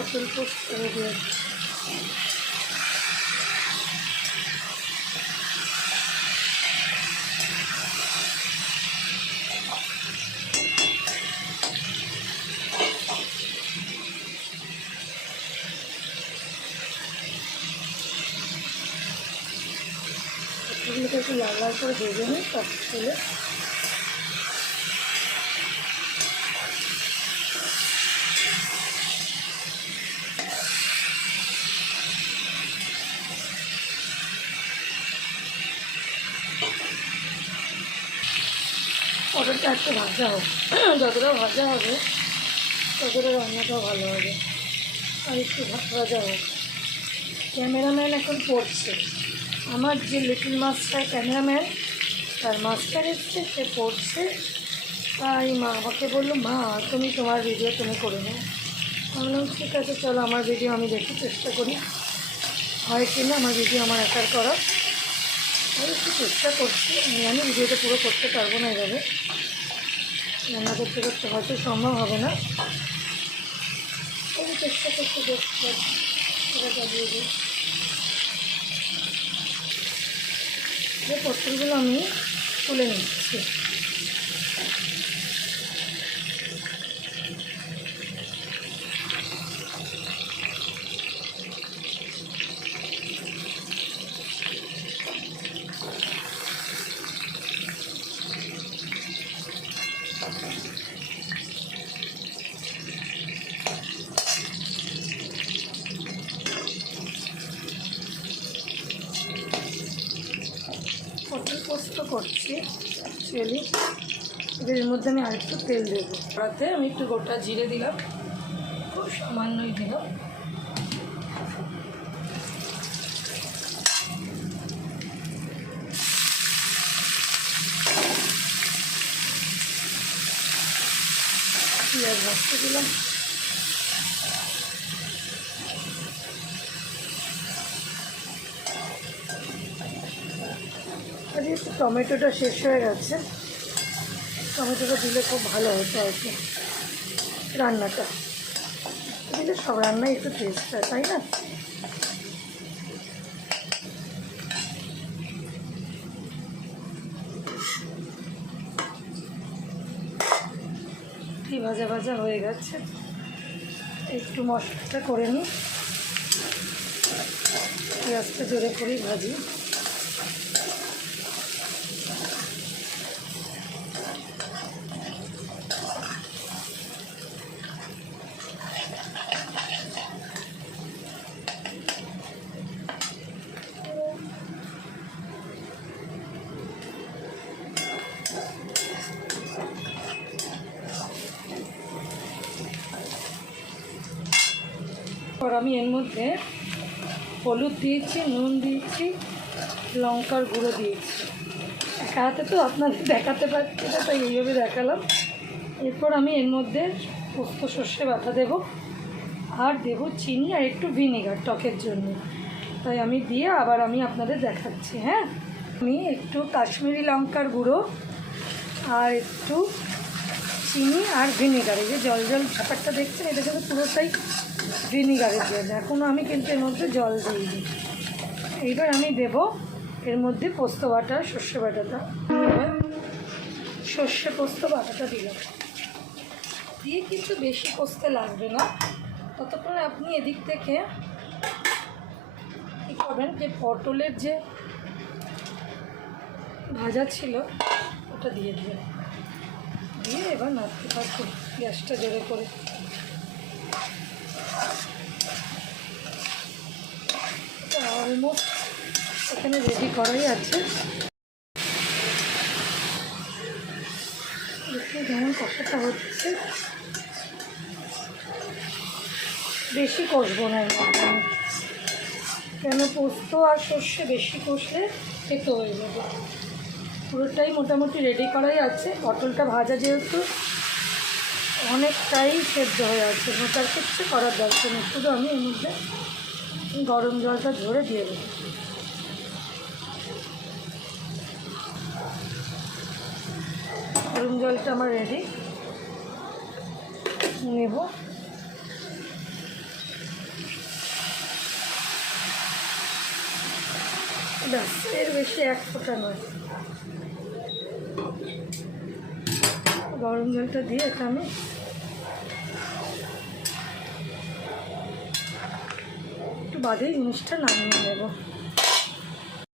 পটল পোস্ত রেডি হচ্ছে। পটলগুলোকে একটু লাল লাল করে ভেজে নিই, তারপর তুলে পটলটা একটু ভাজা হোক, যতটা ভাজা হবে ততটা রান্নাটাও ভালো হবে। আর একটু ভাজা হোক। ক্যামেরাম্যান এখন পড়ছে, আমার যে লিটল মাস্টার ক্যামেরাম্যান তার মাস্টার এসছে, সে পড়ছে। তাই মা আমাকে বললো, মা তুমি তোমার ভিডিও তুমি করে নাও। আমি বললাম ঠিক আছে, চলো আমার ভিডিও আমি দেখি, চেষ্টা করি হয় কি না আমার ভিডিও আমার একার করা। আমি একটু চেষ্টা করছি, আমি ভিডিওটা পুরো করতে পারবো না, এভাবে রান্না করতে করতে হয়তো সম্ভব হবে না। আমি চেষ্টা করতে দেখতে চালিয়ে দিই। যে পটলগুলো আমি তুলে নিচ্ছি। পটল পোস্ত করছি অ্যাকচুয়ালি। এর মধ্যে আমি আরেকটু তেল দেবো। তাতে আমি একটু গোটা জিরে দিলাম, খুব সামান্যই দিলাম। পেঁয়াজ ভাজতে দিলাম। আর একটু টমেটোটা শেষ হয়ে গেছে, টমেটোটা দিলে খুব ভালো হতো আর কি রান্নাটা। দিলে সব রান্নায় একটু টেস্ট হয়, তাই না? ভাজা ভাজা হয়ে গেছে, একটু মশলাটা করে নিই। পেঁয়াজটা জোরে করেই ভাজি। আর আমি এর মধ্যে হলুদ দিয়েছি, নুন দিয়েছি, লঙ্কার গুঁড়ো দিয়েছি। একা হাতে তো আপনাদের দেখাতে পারছি না, তাই এইভাবে দেখালাম। এরপর আমি এর মধ্যে পোস্ত সর্ষে বাটা দেবো, আর দেবো চিনি আর একটু ভিনেগার টকের জন্য। তাই আমি দিয়ে আবার আমি আপনাদের দেখাচ্ছি। হ্যাঁ, আমি একটু কাশ্মীরি লঙ্কার গুঁড়ো আর একটু চিনি আর ভিনেগার, এই যে জল জল ব্যাপারটা দেখছেন, এটা কিন্তু পুরোটাই ভিনেগারের জন্য। এখনও আমি কিন্তু এর মধ্যে জল দিইনি। এইবার আমি দেব এর মধ্যে পোস্ত বাটা, সর্ষে বাটাটা। এবার সর্ষে পোস্ত বাটাটা দিলাম, দিয়ে কিন্তু বেশি কষতে লাগবে না। ততক্ষণে আপনি এদিক থেকে কী করবেন, যে পটলের যে ভাজা ছিল ওটা দিয়ে দেবেন, দিয়ে এবার নাড়তে থাকুন গ্যাসটা জোরে করে। অলমোস্ট এখানে রেডি করাই আছে। দেখুন যেমন কষাটা হচ্ছে, বেশি কষবো না এর মধ্যে, কেন পোস্ত আর সর্ষে বেশি কষলে খেতে হয়ে যাবে। পুরোটাই মোটামুটি রেডি করাই আছে। পটলটা ভাজা যেহেতু অনেকটাই সেদ্ধ হয়ে আছে, মোটার কিচ্ছু করার দরকার নেই। শুধু আমি এর মধ্যে গরম জলটা ঝরে দিয়ে দেবো। গরম জলটা আমার রেডি, নেব। ব্যাস, এর বেশি এক ফোঁটা নয়। গরম জলটা দিয়ে এটা আমি একটু বাদেই জিনিসটা নামিয়ে নেব।